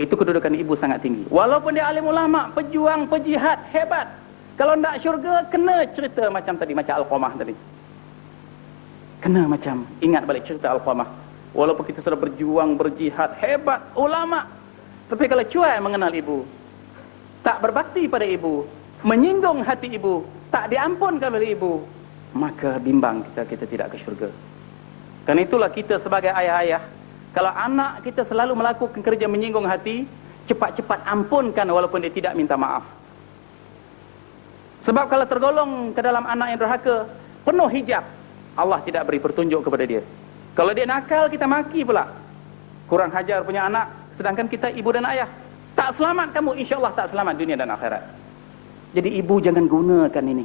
Itu kedudukan ibu sangat tinggi. Walaupun dia alim ulama, pejuang, pejihad, hebat. Kalau tidak syurga, kena cerita macam tadi, macam Al-Qamah tadi. Kena macam, ingat balik cerita Al-Qamah. Walaupun kita sudah berjuang, berjihad, hebat, ulama. Tapi kalau cuai mengenal ibu, tak berbakti pada ibu, menyinggung hati ibu, tak diampunkan oleh ibu, maka bimbang kita tidak ke syurga. Karena itulah kita sebagai ayah-ayah, kalau anak kita selalu melakukan kerja menyinggung hati, cepat-cepat ampunkan walaupun dia tidak minta maaf. Sebab kalau tergolong ke dalam anak yang durhaka, penuh hijab, Allah tidak beri petunjuk kepada dia. Kalau dia nakal, kita maki pula. Kurang hajar punya anak, sedangkan kita ibu dan ayah. Tak selamat kamu, insya-Allah tak selamat dunia dan akhirat. Jadi ibu jangan gunakan ini.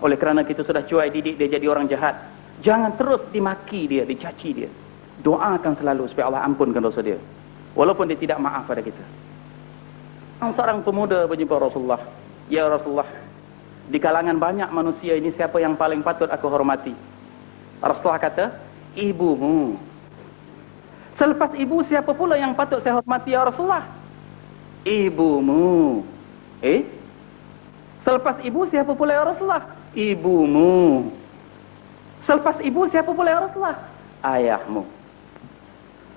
Oleh kerana kita sudah cuai didik dia jadi orang jahat, jangan terus dimaki dia, dicaci dia. Doakan selalu supaya Allah ampunkan dosa dia, walaupun dia tidak maaf pada kita. Seorang pemuda berjumpa Rasulullah. Ya Rasulullah, di kalangan banyak manusia ini siapa yang paling patut aku hormati? Rasulullah kata, ibumu. Selepas ibu, siapa pula yang patut saya hormati ya Rasulullah? Ibumu. Selepas ibu, siapa pula ya Rasulullah? Ibumu. Selepas ibu, siapa pula ya Rasulullah? Ayahmu.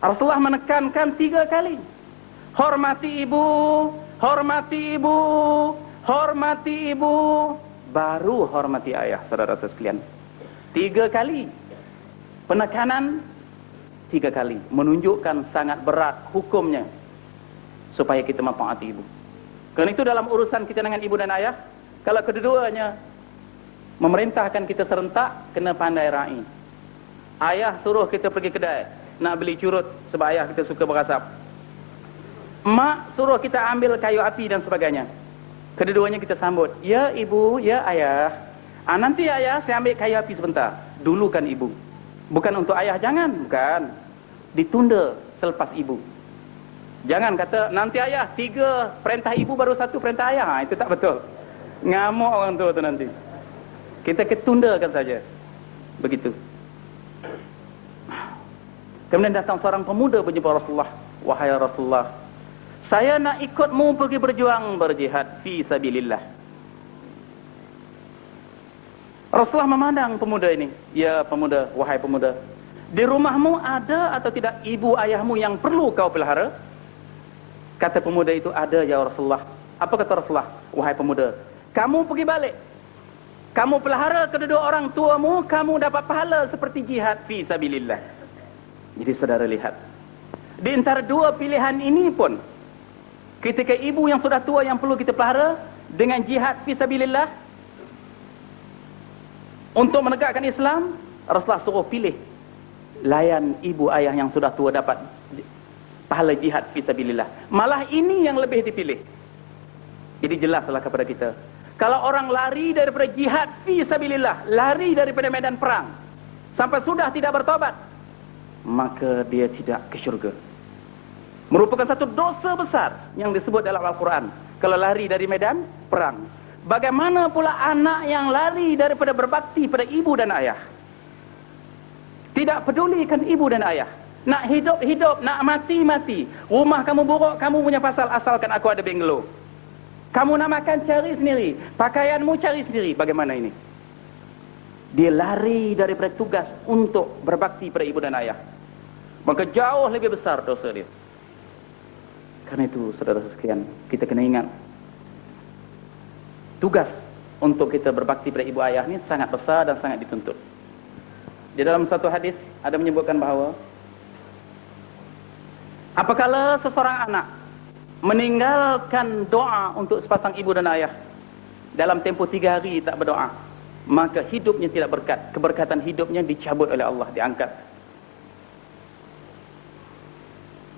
Rasulullah menekankan 3 kali. Hormati ibu, hormati ibu, hormati ibu, baru hormati ayah, saudara-saudara sekalian. 3 kali. Penekanan 3 kali. Menunjukkan sangat berat hukumnya supaya kita mentaati ibu. Kerana itu dalam urusan kita dengan ibu dan ayah, kalau kedua-duanya memerintahkan kita serentak, kena pandai raih. Ayah suruh kita pergi kedai nak beli curut sebab ayah kita suka berasap. Mak suruh kita ambil kayu api dan sebagainya. Kedua-duanya kita sambut. Ya ibu, ya ayah. Nanti ayah saya ambil kayu api sebentar. Dulukan ibu. Bukan untuk ayah, jangan. Bukan. Ditunda selepas ibu. Jangan kata nanti ayah 3 perintah ibu baru 1 perintah ayah. Itu tak betul. Ngamuk orang tua tu nanti. Kita ketundakan saja. Begitu. Kemudian datang seorang pemuda berjumpa Rasulullah. Wahai Rasulullah, saya nak ikutmu pergi berjuang, berjihad fi sabilillah. Rasulullah memandang pemuda ini. Ya pemuda, wahai pemuda, di rumahmu ada atau tidak ibu ayahmu yang perlu kau pelihara? Kata pemuda itu, ada ya Rasulullah. Apa kata Rasulullah? Wahai pemuda, kamu pergi balik. Kamu pelihara kedua orang tuamu, kamu dapat pahala seperti jihad fi sabilillah. Jadi saudara lihat, di antara 2 pilihan ini pun, ketika ibu yang sudah tua yang perlu kita pelihara, dengan jihad fi sabilillah untuk menegakkan Islam, Rasulullah suruh pilih layan ibu ayah yang sudah tua dapat pahala jihad fi sabilillah. Malah ini yang lebih dipilih. Jadi jelaslah kepada kita, kalau orang lari daripada jihad fi sabilillah, lari daripada medan perang sampai sudah tidak bertobat, maka dia tidak ke syurga. Merupakan satu dosa besar yang disebut dalam Al-Quran kalau lari dari medan perang. Bagaimana pula anak yang lari daripada berbakti pada ibu dan ayah, tidak pedulikan ibu dan ayah, nak hidup-hidup, nak mati-mati. Rumah kamu buruk, kamu punya pasal, asalkan aku ada bengelo. Kamu nak makan, cari sendiri. Pakaianmu cari sendiri. Bagaimana ini? Dia lari daripada tugas untuk berbakti pada ibu dan ayah, maka jauh lebih besar dosa dia. Karena itu saudara sekalian, kita kena ingat, tugas untuk kita berbakti pada ibu ayah ini sangat besar dan sangat dituntut. Di dalam satu hadis ada menyebutkan bahawa apabila seseorang anak meninggalkan doa untuk sepasang ibu dan ayah dalam tempoh 3 hari tak berdoa, maka hidupnya tidak berkat. Keberkatan hidupnya dicabut oleh Allah, diangkat.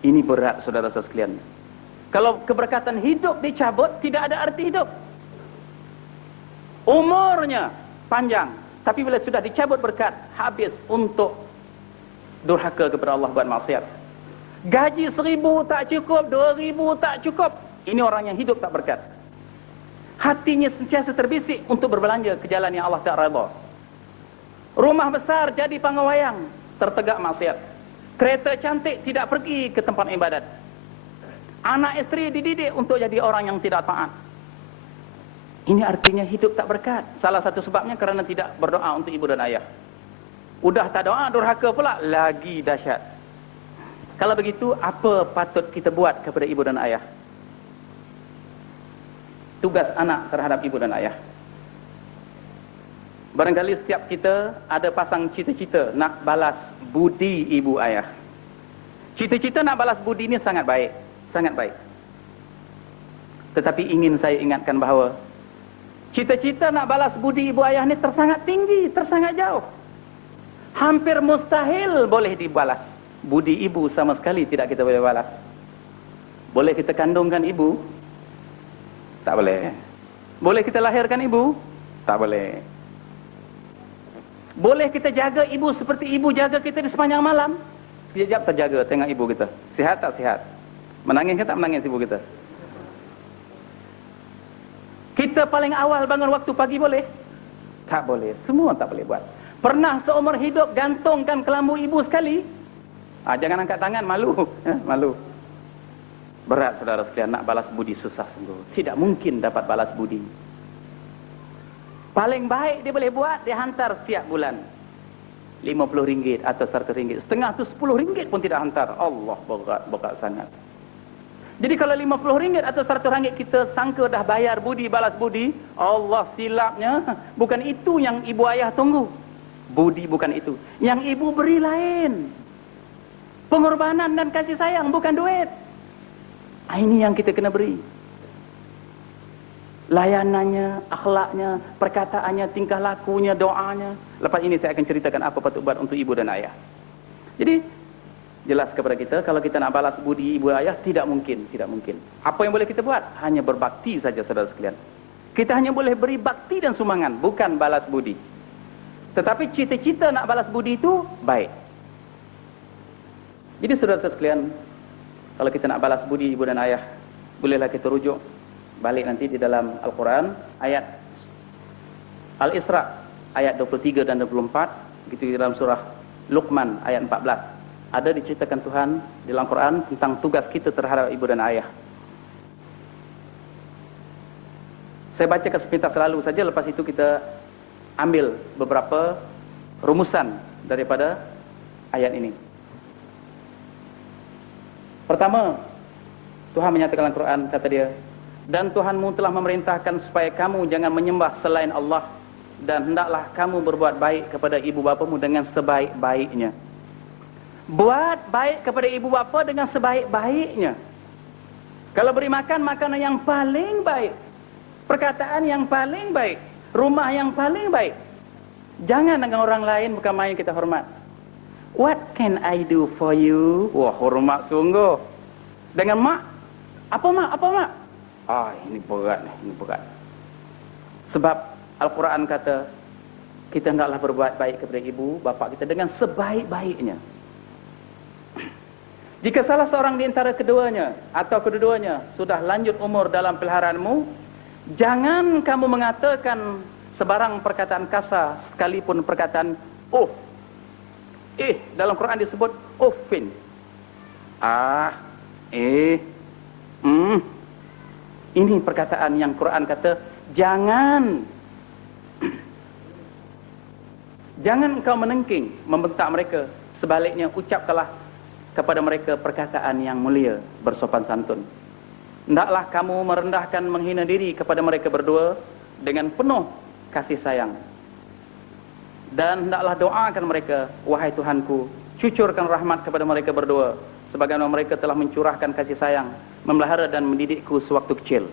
Ini berat saudara-saudara sekalian. Kalau keberkatan hidup dicabut, tidak ada arti hidup. Umurnya panjang, tapi bila sudah dicabut berkat, habis untuk durhaka kepada Allah, buat maksiat. Gaji 1,000 tak cukup, 2,000 tak cukup. Ini orang yang hidup tak berkat. Hatinya sentiasa terbisik untuk berbelanja ke jalan yang Allah tak redha. Rumah besar jadi pangawayang, tertegak maksiat. Kereta cantik tidak pergi ke tempat ibadat. Anak istri dididik untuk jadi orang yang tidak taat. Ini artinya hidup tak berkat. Salah satu sebabnya kerana tidak berdoa untuk ibu dan ayah. Udah tak doa, durhaka pula, lagi dahsyat. Kalau begitu, apa patut kita buat kepada ibu dan ayah? Tugas anak terhadap ibu dan ayah. Barangkali setiap kita ada pasang cita-cita nak balas budi ibu ayah. Cita-cita nak balas budi ini sangat baik. Sangat baik. Tetapi ingin saya ingatkan bahawa cita-cita nak balas budi ibu ayah ini tersangat tinggi, tersangat jauh. Hampir mustahil boleh dibalas. Budi ibu sama sekali tidak kita boleh balas. Boleh kita kandungkan ibu? Tak boleh. Boleh kita lahirkan ibu? Tak boleh. Boleh kita jaga ibu seperti ibu jaga kita di sepanjang malam? Sekejap terjaga tengok ibu kita. Sihat tak sihat? Menangis ke tak menangis ibu kita? Kita paling awal bangun waktu pagi boleh? Tak boleh. Semua tak boleh buat. Pernah seumur hidup gantungkan kelambu ibu sekali? Jangan angkat tangan, malu. Malu. Berat saudara sekalian, nak balas budi susah sungguh. Tidak mungkin dapat balas budi. Paling baik dia boleh buat, dia hantar setiap bulan. RM50 atau RM100. Setengah tu RM10 pun tidak hantar. Allah, berat sangat. Jadi kalau RM50 atau RM100 kita sangka dah bayar budi, balas budi, Allah silapnya. Bukan itu yang ibu ayah tunggu. Budi bukan itu. Yang ibu beri lain. Pengorbanan dan kasih sayang, bukan duit. Ini yang kita kena beri. Layanannya, akhlaknya, perkataannya, tingkah lakunya, doanya. Lepas ini saya akan ceritakan apa patut buat untuk ibu dan ayah. Jadi jelas kepada kita, kalau kita nak balas budi ibu ayah, tidak mungkin, tidak mungkin. Apa yang boleh kita buat? Hanya berbakti saja saudara sekalian. Kita hanya boleh beri bakti dan sumbangan, bukan balas budi. Tetapi cita-cita nak balas budi itu baik. Jadi saudara sekalian, kalau kita nak balas budi ibu dan ayah, bolehlah kita rujuk balik nanti di dalam Al-Quran, ayat Al-Isra, ayat 23 dan 24, begitu di dalam surah Luqman, ayat 14. Ada diceritakan Tuhan di dalam Quran tentang tugas kita terhadap ibu dan ayah. Saya bacakan sepintas selalu saja, lepas itu kita ambil beberapa rumusan daripada ayat ini. Pertama, Tuhan menyatakan dalam Quran, kata dia, dan Tuhanmu telah memerintahkan supaya kamu jangan menyembah selain Allah, dan hendaklah kamu berbuat baik kepada ibu bapamu dengan sebaik-baiknya. Buat baik kepada ibu bapa dengan sebaik-baiknya. Kalau beri makan, makanan yang paling baik, perkataan yang paling baik, rumah yang paling baik. Jangan dengan orang lain bukan main kita hormat. What can I do for you? Wah, hormat sungguh. Dengan mak, apa mak? Apa mak? Ini berat nih, ini berat. Sebab Al-Quran kata, kita hendaklah berbuat baik kepada ibu bapa kita dengan sebaik-baiknya. Jika salah seorang di antara keduanya atau kedua-duanya sudah lanjut umur dalam peliharaanmu, jangan kamu mengatakan sebarang perkataan kasar, sekalipun perkataan uff. Dalam Quran disebut uffin. Ini perkataan yang Quran kata, jangan engkau menengking, membentak mereka. Sebaliknya, ucapkanlah kepada mereka perkataan yang mulia, bersopan santun. Hendaklah kamu merendahkan, menghina diri kepada mereka berdua dengan penuh kasih sayang. Dan hendaklah doakan mereka, wahai Tuhanku, cucurkan rahmat kepada mereka berdua, sebagaimana mereka telah mencurahkan kasih sayang, memelihara dan mendidikku sewaktu kecil.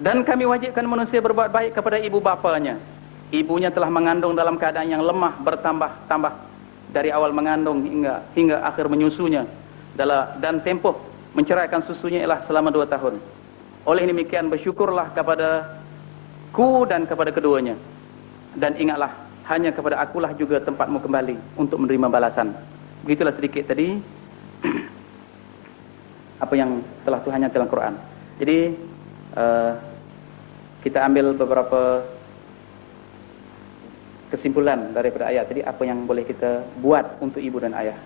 Dan kami wajibkan manusia berbuat baik kepada ibu bapanya. Ibunya telah mengandung dalam keadaan yang lemah, bertambah-tambah dari awal mengandung hingga akhir menyusunya, dan tempoh menceraikan susunya ialah selama 2 tahun. Oleh demikian bersyukurlah kepada-Ku dan kepada keduanya, dan ingatlah hanya kepada akulah juga tempatmu kembali untuk menerima balasan. Begitulah sedikit tadi apa yang telah Tuhan nyatakan dalam Quran. Jadi kita ambil beberapa kesimpulan daripada ayat tadi, apa yang boleh kita buat untuk ibu dan ayah.